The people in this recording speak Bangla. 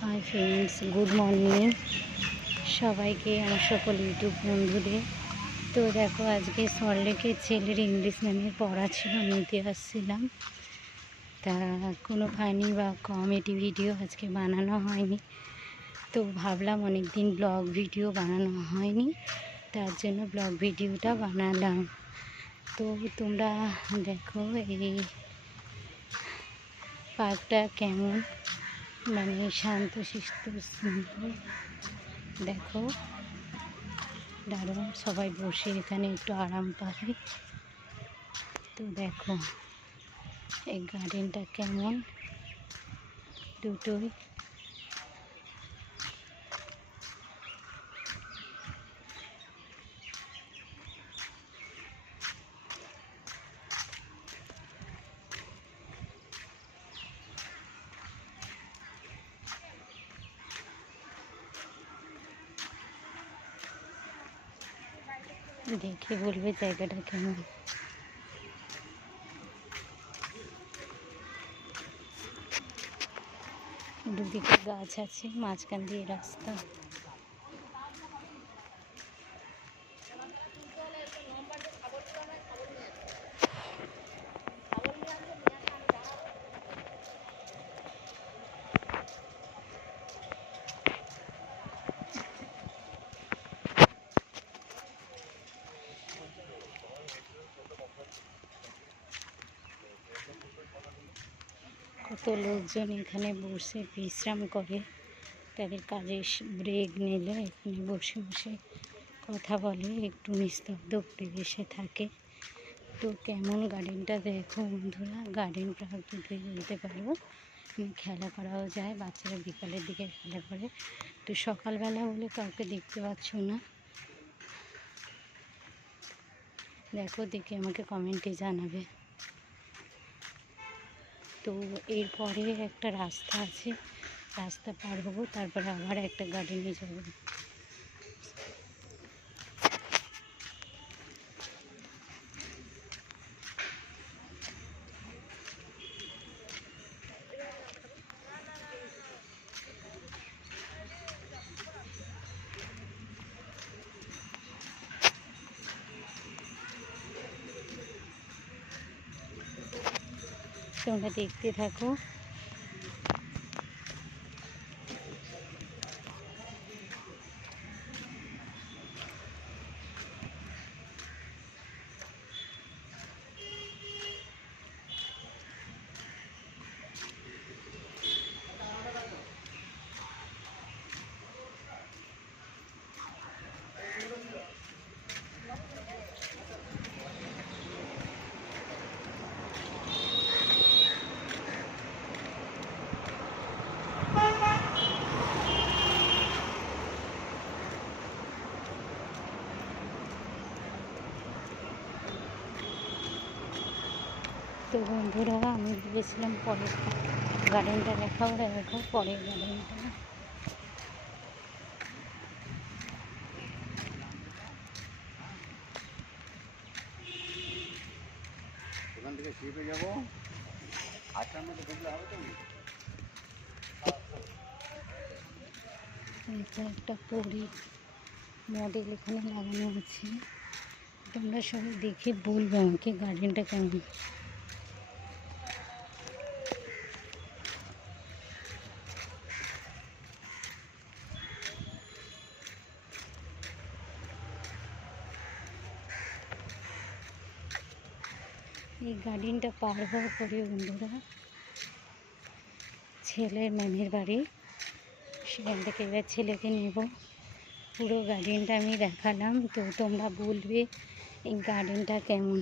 হাই ফ্রেন্ডস, গুড মর্নিং সবাইকে, আমার সকল ইউটিউব বন্ধুদের। তো দেখো, আজকে সল্টলেকের ছেলের ইংলিশ ম্যামের পড়া ছিল, নিতে আসছিলাম। তা কোনো ফানি বা কমেডি ভিডিও আজকে বানানো হয়নি। তো ভাবলাম অনেক দিন ব্লগ ভিডিও বানানো হয়নি, তার জন্য ব্লগ ভিডিওটা বানালাম। তো তোমরা দেখো এই পার্কটা কেমন, মানে শান্ত শিষ্ট সুন্দর। দেখো দারুণ, সবাই বসে এখানে একটু আরাম পাবে। তো দেখো এই গার্ডেনটা কেমন, দুটোই দেখে বলবে জায়গাটা কেমন। দুদিকে গাছ আছে, মাঝখান দিয়ে রাস্তা। কত লোকজন এখানে বসে বিশ্রাম করে, তাদের কাজে ব্রেক নিলে এখানে বসে বসে কথা বলে, একটু নিস্তব্ধ পরিবেশে থাকে। তো কেমন গার্ডেনটা দেখো বন্ধুরা, গার্ডেন পার্ক দুটোই বলতে পারবো। খেলা করাও যায়, বাচ্চারা বিকালের দিকে খেলা করে। তো সকালবেলা বলে কাউকে দেখতে পাচ্ছ না। দেখো, দেখে আমাকে কমেন্টে জানাবে। তো এরপরে একটা রাস্তা আছে, রাস্তা পার হবো, তারপরে আবার একটা গার্ডেনে যাবো। তোমরা দেখতে থাকো। তো বন্ধুরা, আমি ভেবেছিলাম পরের গার্ডেনটা দেখাবো। দেখো পরের গার্ডেনটা। ওখান থেকে শিপে যাবো, 8টার মধ্যে ঢুকলে হবে তো? এটা একটা পরীর মডেল এখানে লাগানো আছে। তোমরা সবাই দেখে বলবো আমাকে গার্ডেনটা কেমন। এই গার্ডেনটা পার হওয়ার পরে বন্ধুরা ছেলের ম্যামের বাড়ি, সেখান থেকে এবার ছেলেকে নেব। পুরো গার্ডেনটা আমি দেখালাম। তো তোমরা বলবে এই গার্ডেনটা কেমন।